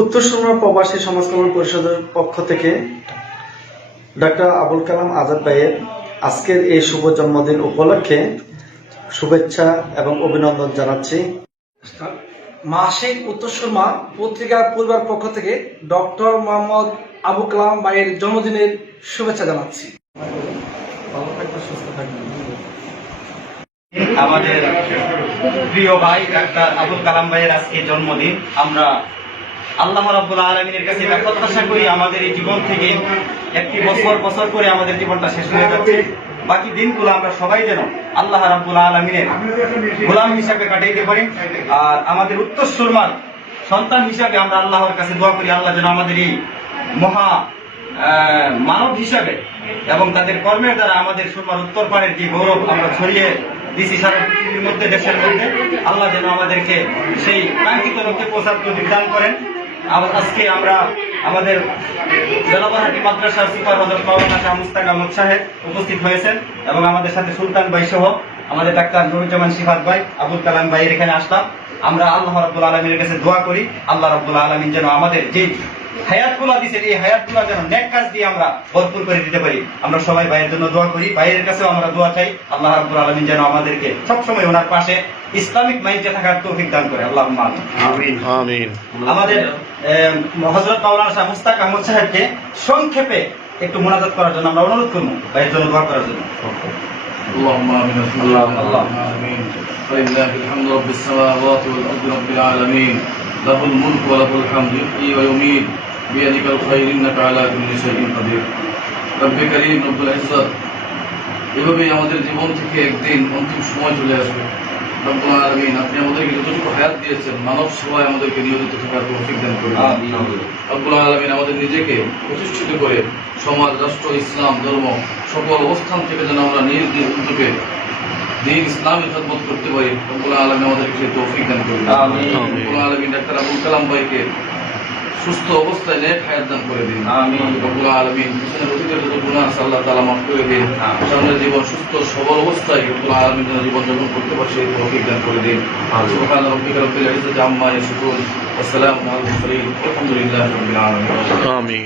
উত্তর সুরমা প্রবাসী সমাজ কল্যাণ পরিষদের পক্ষ থেকে ডাক্তার আবুল কালাম আজাদ ভাইয়ের আজকের এই শুভ জন্মদিন উপলক্ষে শুভেচ্ছা এবং অভিনন্দন জানাচ্ছি। মাসিক উত্তর সুরমা পত্রিকা পরিবার পক্ষ থেকে ডক্টর মোহাম্মদ আবু কালাম ভাইয়ের জন্মদিনের শুভেচ্ছা জানাচ্ছি। আমাদের প্রিয় ভাই ডাক্তার আবুল কালাম ভাইয়ের আজকে জন্মদিন। আমরা আল্লাহ রাব্বুল আলমিনের কাছে এটা প্রত্যাশা করি আমাদের এই জীবন থেকে একটি বছর বছর করে আমাদের জীবনটা শেষ হয়ে যাচ্ছে। বাকি দিনগুলো আমরা সবাই যেন আল্লাহ রাব্বুল আলমিনের গোলাম হিসাবে কাটাইতে পারি। আর আমাদের উত্তর সুরমার সন্তান হিসাবে আমরা আল্লাহর কাছে দোয়া করি, আল্লাহ যেন আমাদের এই মহা মানব হিসাবে এবং তাদের কর্মের দ্বারা আমাদের সুরমার উত্তর পাড়ের যে গৌরব আমরা ছড়িয়ে দিছি সারা পৃথিবীর মধ্যে, দেশের মধ্যে, আল্লাহ যেন আমাদেরকে সেই কাঙ্ক্ষিত লক্ষ্যে তৌফিক দান করেন। আজকে আমরা আমাদের জলাবাহাটি মাদ্রাসার সুপার হজর মাওলানা শাহ মুস্তাক আহমদ সাহেব উপস্থিত হয়েছেন এবং আমাদের সাথে সুলতান ভাই সহ আমাদের ডাক্তার নুরুজ্জামান সিফাত ভাই, আবুল কালাম ভাইয়ের এখানে আসলাম। আমরা আল্লাহ রাব্বুল আলমীর কাছে দোয়া করি আল্লাহ রাব্বুল আলমিন যেন আমাদের যে হায়াতগুলা দিয়েছেন এই হায়াতগুলা যেন নেক কাজ দিয়ে আমরা ভরপুর করে দিতে পারি। আমরা সবাই ভাইয়ের জন্য দোয়া করি ভাইয়ের কাছেও আমরা দোয়া চাই আল্লাহ রাব্বুল আলমিন যেন আমাদেরকে সবসময় ওনার পাশে ইসলামিক মাইন্ডে থাকার তৌফিক দান করে। আল্লাহ আমিন। আমাদের হজরত মাওলানা শাহ মুস্তাক আহমদ সাহেবকে সংক্ষেপে একটু মোনাজাত করার জন্য আমরা অনুরোধ করব ভাইয়ের জন্য দোয়া করার জন্য। اللهم امين اللهم اللهم امين فلله الحمد رب السماوات والارض رب العالمين له الملك وله الحمد يحيي ويميت بيدك الخير انك على كل شيء قدير رب كريم رب العزت এভাবেই আমাদের জীবন থেকে একদিন অন্তিম সময় চলে আসবে রব্বুল আলামিন আপনি আমাদেরকে যতটুকু হায়াত দিয়েছেন মানব সেবায় আমাদেরকে নিয়োজিত থাকার তৌফিক দান করুন রব্বুল আলমিন আমাদের নিজেকে প্রতিষ্ঠিত করে সমাজ রাষ্ট্র ইসলাম ধর্ম সকল অবস্থান থেকে যেন আমরা নিজ নিজ উদ্যোগে দিন ইসলামী খেদমত করতে পারি। রব্বুল আলমিন আমাদেরকে সেই তৌফিক দান আমিন। রব্বুল আলমিন ডাক্তার আবুল কালাম ভাইকে সুস্থ অবস্থায় নেক হায়াত দান করে দিন। আমিন। রব্বুল আলমিন পিছনের অতীতের যত গুণা আছে আল্লাহ তাআলা মাফ করে দিন। সামনের জীবন সুস্থ সবল অবস্থায় রব্বুল আলমিন যেন জীবন যাপন করতে পারে সেই তৌফিক দান করে দিন। সুবহান রাব্বিকা রব্বিল ইজ্জাতি আম্মা ইয়াসিফুন। ওয়া আলাল মুরসালিন আলহামদুলিল্লাহি রাব্বিল আলামিন আমিন